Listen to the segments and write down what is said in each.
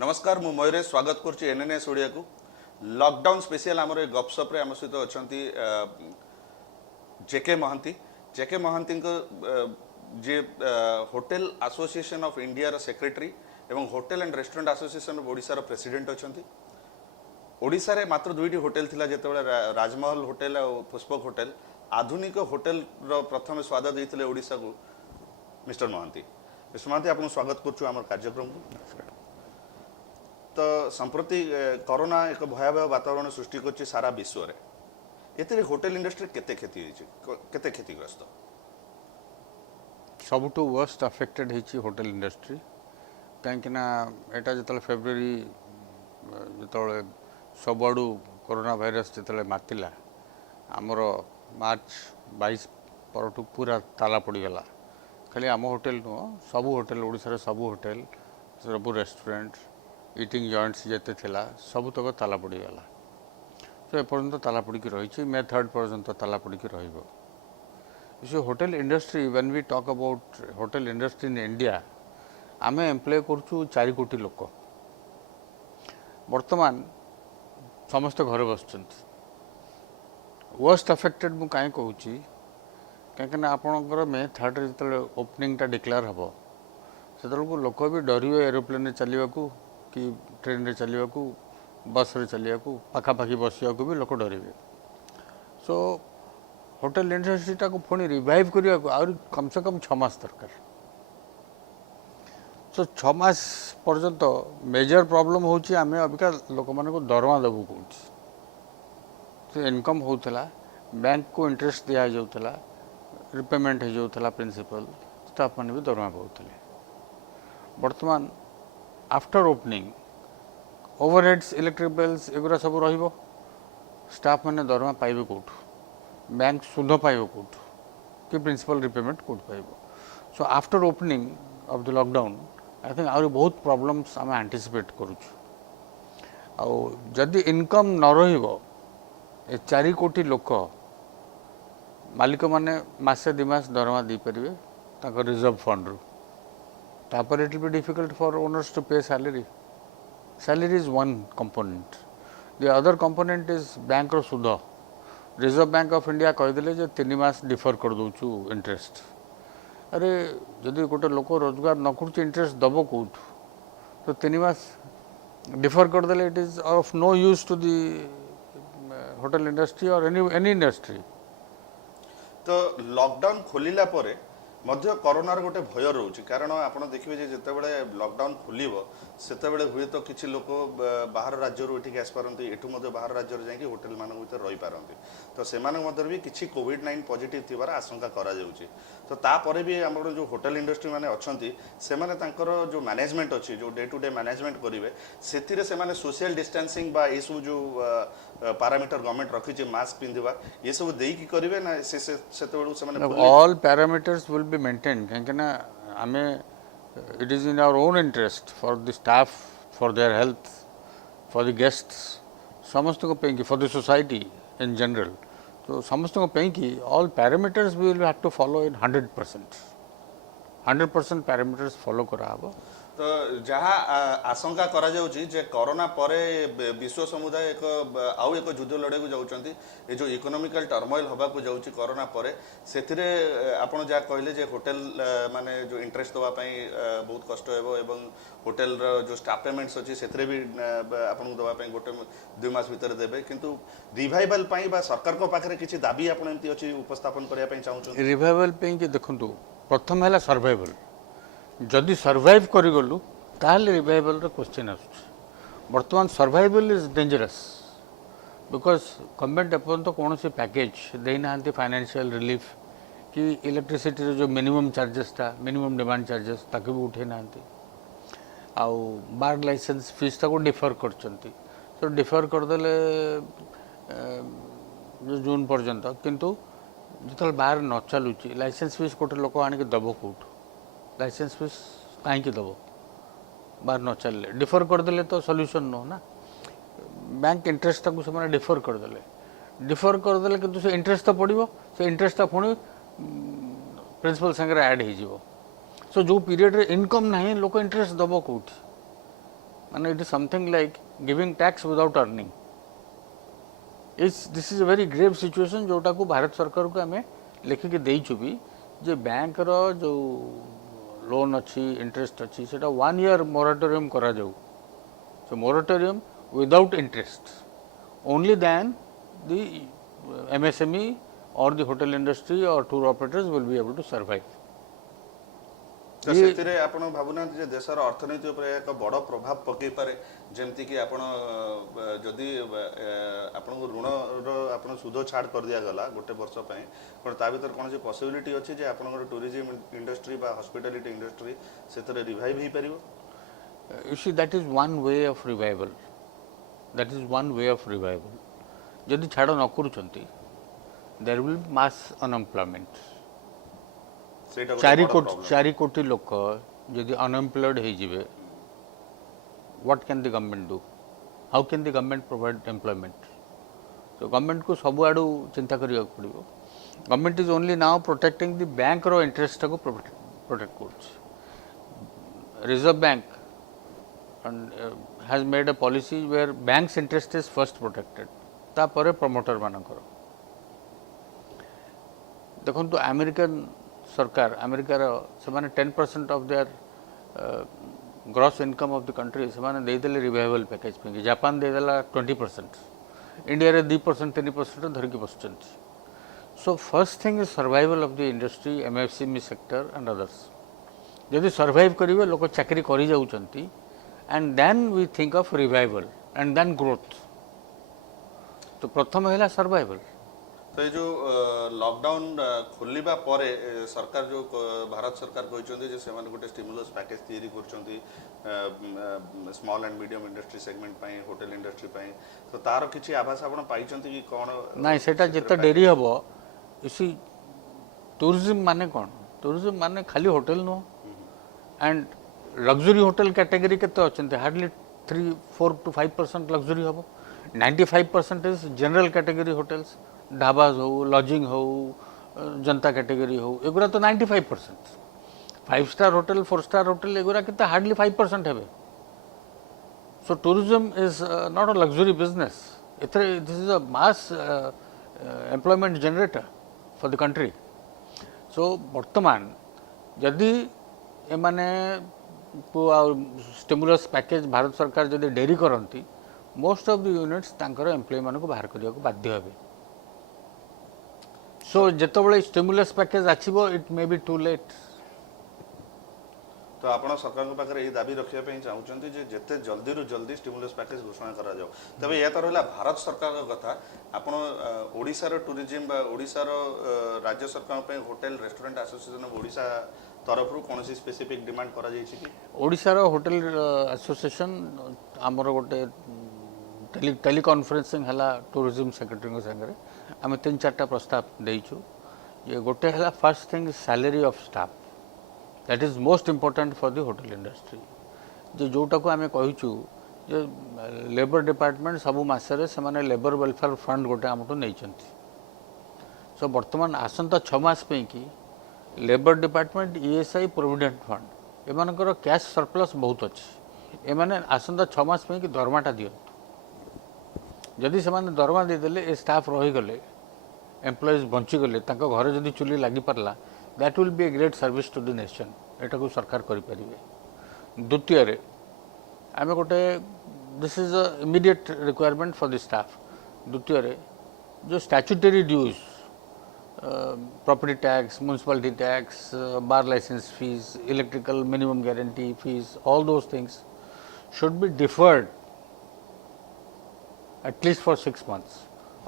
नमस्कार मु मयूरेश स्वागत करुच्ची एनएनएस ओडिया को लॉकडाउन स्पेशल आमर गपसप आम सहित अच्छा जेके महांती जे hotel association of India secretary एवं hotel and restaurant association of Odisha president अच्छा ओडिशा रे मात्र दुईटी होटेल थिला जेतेबेले राजमहल होटेल और पुष्पक होटेल आधुनिक होटेल रो प्रथम स्वाद देइथिले ओडिशा को मिस्टर महांती आपन स्वागत करछु हमर कार्यक्रम को तो संप्रति कोरोना एक भयावह वातावरण सृष्टि कर सारा विश्व रे एते होटेल इंडस्ट्री केते क्षतिग्रस्त सबुठु वर्स्ट अफेक्टेड है होटेल इंडस्ट्री कहीं एटा जो फेब्रुआरी जो सबुआड़ू कोरोना भाइरस जो मातिला आमर मार्च 22 पर पूरा ताला पड़गला खाली आम होटेल नुह सबू होटेल ओडिशा रे सबू होटेल सबू रेस्टोरेंट इटिंग जॉइंट्स जिते थिला सबू तक ताला पड़गला तो एपर्यंत ताला पड़ी रही मे 3 पर्यंत ताला पड़ी रही hotel industry when we talk about hotel industry in India आम एम्प्लॉय करूँ 4 कोटी लोक वर्तमान समस्त घर बस वर्स्ट अफेक्टेड मु कहीं कहूँ कहीं आपणकर मे 3 जो ओपनिंग डिक्लेयर हम से लोक भी डरवे एरोप्लेन चलने को कि ट्रेन रे चलने को बस रे चलने को पाखापाखि बसवा भी लोक डरवे सो होटेल इंडस्ट्रीटा को पुणी रिवाइव करने को आहुरी कम से कम 6 मास दरकार सो 6 मास पर्यंत मेजर प्रॉब्लम होची आमे अबिका लोक मान को दरमा देबू कहूँ तो इनकम होता बैंक को इंटरेस्ट दिया जाऊला रिपेमेंट हो जाऊला प्रिंसिपल स्टाफ मैंने भी दरमा पाते वर्तमान after opening overheads electric bills एगुरा सब रहिबो स्टाफ मैंने दरमा पाइबे कोठू बैंक सुध पाइबो कोठू कि प्रिंसिपल रिपेमेंट कोठ पाइबो so after opening of the lockdown I think आहुरी बहुत प्रॉब्लम्स आम एंटिसिपेट करूछु आउ जदि इनकम न रहिबो 4 कोटी लोक मालिक माने मासे 2 मास दरमा दी परिवे ताको रिजर्व फंड रू तापर it will be difficult for owners to pay salary is one component the other component is bank रो सुध रिजर्व बैंक ऑफ इंडिया कहीदेले जे 3 मास डिफर कर दउछु इंटरेस्ट अरे जदि गोटे लोक रोजगार न कर इंटरेस्ट दबो कौट तो 3 मास डिफर कर देले it is of no use to the hotel industry or any industry तो लॉकडाउन खोलिला परे मध्य कोरोनार गोटे भय रोचे कारण आप देखिए जितेबाला लॉकडाउन खोल से हुए तो किसी लोक बाहर राज्य एठिक आसपारती एठू बाहर राज्य जाकि होटेल मान भर रही पारती तो से भी किसी कोविड-19 पॉजिटिव थिबार आशंका करा जाउची तो तापर भी आम जो होटेल इंडस्ट्री मैंने अच्छा जो मैनेजमेंट अच्छी जो डे टू डे मैनेजमेंट करेंगे से सोशल डिस्टेंसिंग बा ये सब जो पैरामीटर गवर्नमेंट रखी मास्क पिंधा ये सब देकी करेंगे ना से all parameters will be maintained कहीं आमे it is in our own interest for the staff, for their health, for the guests, समस्त को पेंगी for the society in general तो समस्त को पेंगी all parameters we will have to follow in 100%. 100% parameters follow करा हबो तो जहाँ आशंका करा जाउची जे कोरोना परे विश्व समुदाय एक आउ एक युद्ध लड़े को जाउचंती ए जो इकोनॉमिकल टर्मोइल होबा को जाउची कोरोना परे सेथिरे आपण जा कहले जे होटेल माने जो इंटरेस्ट दवा पई बहुत कष्ट हेबो एवं होटेल रो जो स्टाफ पेमेंट्स अछि सेथिरे भी आपण दवा पई गोटे 2 मास भीतर देबे किंतु रिवाइवल पई बा सरकार को पाखरे किछि दाबी आपण एंती अछि उपस्थापन करिया पई चाहउछन रिवाइवल पई कि देखंतु प्रथम हैला सर्वाइवल जदि सर्वाइव करिगलु ताहले रिवाइवल रो क्वेश्चन आसुछ वर्तमान survival is dangerous because government अपन तो कौन से पैकेज देना फाइनेंशियल रिलीफ कि इलेक्ट्रिसिटी जो मिनिमम चार्जेस था मिनिमम डिमांड चार्जेस ताकि भी उठे ना आउ बार लाइसेंस फीस ताको डिफर करचंती तो डिफर करदेले जो जून पर्यंत किंतु जो बाहर न चलुची लाइसेंस फीस गोटे लोक आनिक दब कौट लाइसेंस फीस कहीं दब बाहर न चलले डिफर करदेले तो सॉल्यूशन नो ना बैंक इंटरेस्ट ताको से डिफर करदेले किंतु से इंटरेस्ट तो पड़ो से इंटरेस्ट पुणी प्रिंसिपल संगे ऐड हो सो जो पीरियड रे इनकम ना लोक इंटरेस्ट दब कौटी माने it is something like giving tax without earning. This is a very grave situation जोटा को भारत सरकार को आम लिखिकी देचु भी जे बैंक रो जो लोन अच्छी इंटरेस्ट अच्छी से 1 year मोराटोरियम करा जाऊ। So moratorium without interest, only then the MSME or the hotel industry or tour operators will be able to survive. तो से आपण भावुना जे देशर अर्थनीति उपर एक बड़ प्रभाव पकई पारे जेमती कि आपण जदि आपण ऋण आपण सुध छाड़ कर दिया गला गोटे वर्ष पय पण ता भीतर कोन जे पॉसिबिलिटी अछि जे आपण टूरिज्म इंडस्ट्री बा हॉस्पिटैलिटी इंडस्ट्री सेतरे रिवाइव ही परिबो। You see, that is one way of revival. That is one way of revival. जदि छाड़ न करूछंती there will be mass unemployment. सेटा 4 कोटी लोक यदि अनएम्प्लॉयड हो जिवे, what can the government do? How can the government provide employment? So government को सब आडू चिंता करिया पड़िबो। Government is only now protecting the bank row interest को protect करछ। Reserve Bank and has made a policy where bank's interest is first protected, तापर promoter मानकर। देखो तो अमेरिकन सरकार अमेरिकार से 10% of their gross income of the country से देदेले रिवाइवल पैकेज पे। जापान देदेला 20%, इंडिया रे 2% 3% धरिकी बसुं। So first thing is survival of the industry MSME sector and others. जदि सर्वाइव करेंगे लोक चाकरी कर जाउछंती and then we think of revival and then growth. तो प्रथम है सर्वाइवल। तो ये जो लॉकडाउन खोलिबा परे सरकार जो भारत सरकार कहते जे सेमाने गोटे स्टिमुलस पैकेज तैयारी करछंती small and medium industry segment पई होटल इंडस्ट्री पई, तो तार किछि आभास आपण पाइछंती कि कोन नाही सेटा जते डेरी हबो। इसी टूरिज्म माने कोन? टूरिज्म माने खाली होटल नो एंड लग्जरी होटल कैटेगरी केते अछंती हार्डली 3-4 to 5% लग्जरी हबो। 95% is general category hotels, dhabas हो, लॉजिंग हो, जनता कैटेगरी हो, एगुरा तो 95%। 5 स्टार होटल 4 स्टार होटल एगुरा कितना हार्डली 5% है। So tourism is not a luxury business, this is a mass employment generator for the country. So वर्तमान जदि एमाने स्टिमुलस पैकेज भारत सरकार जदि डेरी करती, मोस्ट ऑफ द यूनिट्स तांकर एम्प्लॉय मानक बाहर करिया को बाध्य हेबे। सो जितेबाला स्टिमुलस पैकेज आछिबो it may be too late. तो आपण सरकार के पाखरे ए दाबी रखिया पई चाहउचंती जे जते जल्दी रु जल्दी स्टिमुलस पैकेज घोषणा करा जाओ। तबे या तो रहला भारत सरकार का कथा। आपण ओडिसा रो टूरिज्म बा ओडिसा रो राज्य सरकार पई hotel restaurant association of Odisha तरफ रु कोनसी स्पेसिफिक डिमांड करा जाई छि कि? ओडिसा रो होटल एसोसिएशन हमर गोटे टेलीकॉन्फ्रेंसिंग हला टूरिज्म सेक्रेटरी को संगे आम 3-4टा प्रस्ताव देइछु। ये गोटे हला first thing salary of staff, that is most important for the hotel industry. जे जोटा को आम कहिछु जे लेबर डिपार्टमेंट सबु मासरे से माने लेबर वेलफेयर फंड गोटे आमटो नैचंती। सो वर्तमान आसंता 6 मास पे कि labour department ESI provident fund एमानकर कैश सरप्लस बहुत अच्छी। एमाने आसंता 6 मास पे कि दरमाटा दियो। जदि से दरमा देदेले ए स्टाफ रहीगले एम्प्लॉइज बंचीगले घर जदि चुली लगी पारला, that will be a great service to the nation. एटा को सरकार करें। द्वितीय आम गोटे this is a immediate requirement for the staff. द्वितीय जो statutory dues property tax, municipality tax, bar licence fees, electrical minimum guarantee fees, all those things should be deferred at least for 6 months.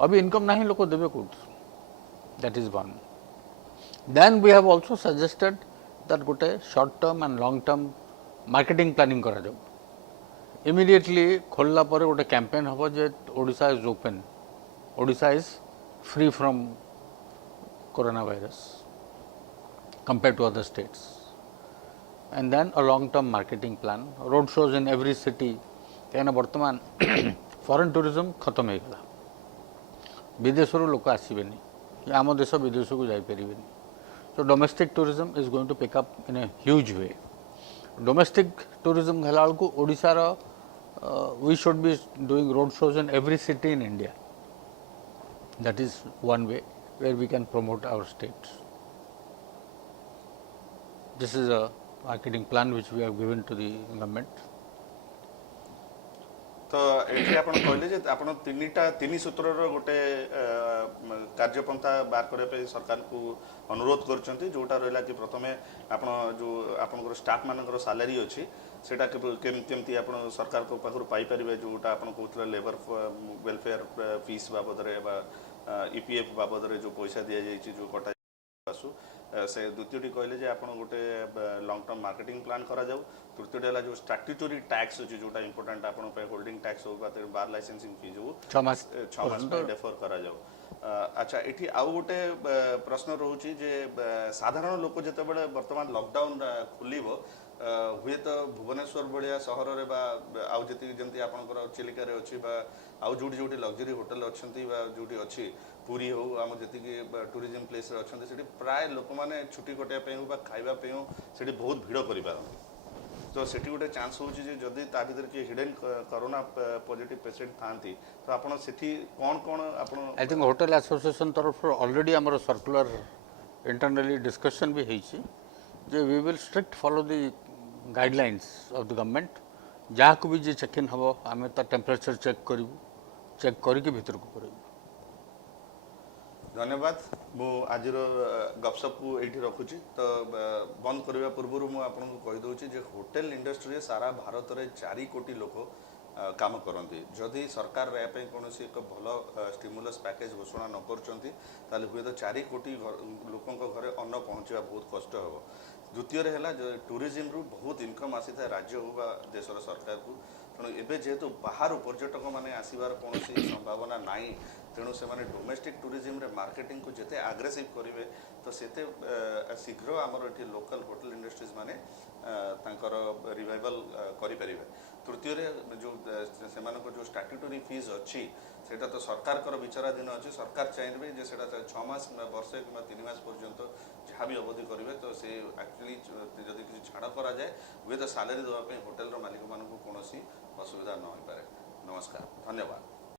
अभी income नहीं लोग देवे कुछ। That is one. Then we have also suggested that गोटे short term and long term marketing planning करा जाओ। Immediately खोलला पर गोटे कैंपेन हबो जे Odisha is open, Odisha is free from corona virus compared to other states, and then a long term marketing plan, road shows in every city। कहना वर्तमान foreign tourism खत्म हो गला, विदेश लोक आसबेनी, आम देश विदेश को जापरि। So domestic tourism is going to pick up in a huge way. Domestic tourism है ओडिशार we should be doing road shows in every city in India. That is one way where we can promote our states. This is a marketing plan which we have given to the government. ତ ଏଠି ଆପଣ କହିଲେ ଯେ ଆପଣ ତିନି ସୂତ୍ରର ଗୋଟେ କାର୍ଯ୍ୟପନ୍ଥା ବାହାର କରିବା ପାଇଁ ସରକାରଙ୍କୁ ଅନୁରୋଧ କରିଛନ୍ତି, ଯୋଉଟା ରହିଲା କି ପ୍ରଥମେ ଆପଣ ଯୋଉ ଆପଣଙ୍କର ଷ୍ଟାଫ୍ ମାନଙ୍କର ସାଲାରୀ ଅଛି ସେଇଟା କେମିତି ଆପଣ ସରକାରଙ୍କ ପାଖରୁ ପାଇପାରିବେ, ଯୋଉଟା ଆପଣ କହୁଥିଲେ ଲେବର ୱେଲଫେୟାର ଫିସ୍ ବାବଦରେ ବା ଇପିଏଫ୍ ବାବଦରେ ଯୋଉ ପଇସା ଦିଆଯାଇଛି ଯୋଉ କଟା ଆସୁ ସେ ଦ୍ୱିତୀୟଟି କହିଲେ ଯେ ଆପଣ ଗୋଟେ ଲଙ୍ଗ ଟର୍ମ ମାର୍କେଟିଂ ପ୍ଲାନ୍ କରାଯାଉ। ତୃତୀୟଟି ହେଲା ଯେଉଁ ଷ୍ଟାଟ୍ୟୁଟୋରୀ ଟ୍ୟାକ୍ସ ଅଛି ଯୋଉଟା ଇମ୍ପୋର୍ଟାଣ୍ଟ ଆପଣଙ୍କ ପାଇଁ ହୋଲ୍ଡିଂ ଟ୍ୟାକ୍ସ ହଉ ବା ବାର୍ ଲାଇସେନ୍ସିଂ ଫି ଯୋଉ 6 ମାସ 6 ମାସ ପାଇଁ ଡେଫର କରାଯାଉ। ଆଚ୍ଛା, ଏଠି ଆଉ ଗୋଟେ ପ୍ରଶ୍ନ ରହୁଛି ଯେ ସାଧାରଣ ଲୋକ ଯେତେବେଳେ ବର୍ତ୍ତମାନ ଲକଡାଉନ ଖୋଲିବ ହୁଏତ ଭୁବନେଶ୍ୱର ଭଳିଆ ସହରରେ ବା ଆଉ ଯେମିତି ଆପଣଙ୍କର ଚିଲିକାରେ ଅଛି ବା ଆଉ ଯୋଉଠି ଲକ୍ଜରୀ ହୋଟେଲ ଅଛନ୍ତି ବା ଯୋଉଠି ଅଛି ପୁରୀ ହଉ ଆମର ଯେତିକି ଟୁରିଜିମ୍ ପ୍ଲେସ୍ରେ ଅଛନ୍ତି ସେଠି ପ୍ରାୟ ଲୋକମାନେ ଛୁଟି କଟାଇବା ପାଇଁ ହଉ ବା ଖାଇବା ପାଇଁ ହଉ ସେଠି ବହୁତ ଭିଡ଼ କରିପାରନ୍ତି। ତ ସେଠି ଗୋଟେ ଚାନ୍ସ ହେଉଛି ଯେ ଯଦି ତା ଭିତରେ କିଏ ହିଡେନ୍ କରୋନା ପଜିଟିଭ ପେସେଣ୍ଟ ଥାନ୍ତି ତ ଆପଣ ସେଠି କ'ଣ ଆପଣ I think hotel association तरफ already ଆମର circular internally discussion भी ହେଇଛି ଯେ we will strict follow the guidelines of the government। ଯାହାକୁ ବି ଯେ ଚେକ୍ ଇନ୍ ହେବ ଆମେ ତା ଟେମ୍ପରେଚର ଚେକ୍ କରିବୁ, ଚେକ୍ କରିକି ଭିତରକୁ କରିବୁ। ଧନ୍ୟବାଦ। ମୁଁ ଆଜିର ଗପସପ୍କୁ ଏଇଠି ରଖୁଛି। ତ ବନ୍ଦ କରିବା ପୂର୍ବରୁ ମୁଁ ଆପଣଙ୍କୁ କହିଦେଉଛି ଯେ ହୋଟେଲ ଇଣ୍ଡଷ୍ଟ୍ରିରେ ସାରା ଭାରତରେ 4 କୋଟି ଲୋକ କାମ କରନ୍ତି। ଯଦି ସରକାର ଏହା ପାଇଁ କୌଣସି ଏକ ଭଲ ଷ୍ଟିମୁଲସ୍ ପ୍ୟାକେଜ ଘୋଷଣା ନ କରୁଛନ୍ତି ତାହେଲେ ହୁଏତ 4 କୋଟି ଲୋକଙ୍କ ଘରେ ଅନ୍ନ ପହଞ୍ଚିବା ବହୁତ କଷ୍ଟ ହେବ। ଦ୍ୱିତୀୟରେ ହେଲା ଯେ ଟୁରିଜିମ୍ରୁ ବହୁତ ଇନକମ୍ ଆସିଥାଏ ରାଜ୍ୟ ହେଉ ବା ଦେଶର ସରକାରକୁ। ତେଣୁ ଏବେ ଯେହେତୁ ବାହାରୁ ପର୍ଯ୍ୟଟକମାନେ ଆସିବାର କୌଣସି ସମ୍ଭାବନା ନାହିଁ, ତେଣୁ ସେମାନେ ଡୋମେଷ୍ଟିକ୍ ଟୁରିଜିମ୍ରେ ମାର୍କେଟିଂକୁ ଯେତେ ଆଗ୍ରେସିଭ୍ କରିବେ ତ ସେତେ ଶୀଘ୍ର ଆମର ଏଠି ଲୋକାଲ୍ ହୋଟେଲ ଇଣ୍ଡଷ୍ଟ୍ରିଜ୍ ମାନେ ତାଙ୍କର ରିଭାଇଭାଲ୍ କରିପାରିବେ। ତୃତୀୟରେ ଯେଉଁ ସେମାନଙ୍କ ଯେଉଁ ଷ୍ଟାଟ୍ୟୁଟୋରୀ ଫିସ୍ ଅଛି ସେଇଟା ତ ସରକାରଙ୍କର ବିଚାରାଧୀନ ଅଛି। ସରକାର ଚାହିଁବେ ଯେ ସେଇଟା 6 ମାସ ବର୍ଷେ କିମ୍ବା 3 ମାସ ପର୍ଯ୍ୟନ୍ତ ଯାହା ବି ଅବଧି କରିବେ ତ ସେ ଆକ୍ଚୁଆଲି ଯଦି କିଛି ଛାଡ଼ କରାଯାଏ ହୁଏତ ସାଲାରୀ ଦେବା ପାଇଁ ହୋଟେଲର ମାଲିକମାନଙ୍କୁ କୌଣସି ଅସୁବିଧା ନ ହୋଇପାରେ। ନମସ୍କାର, ଧନ୍ୟବାଦ।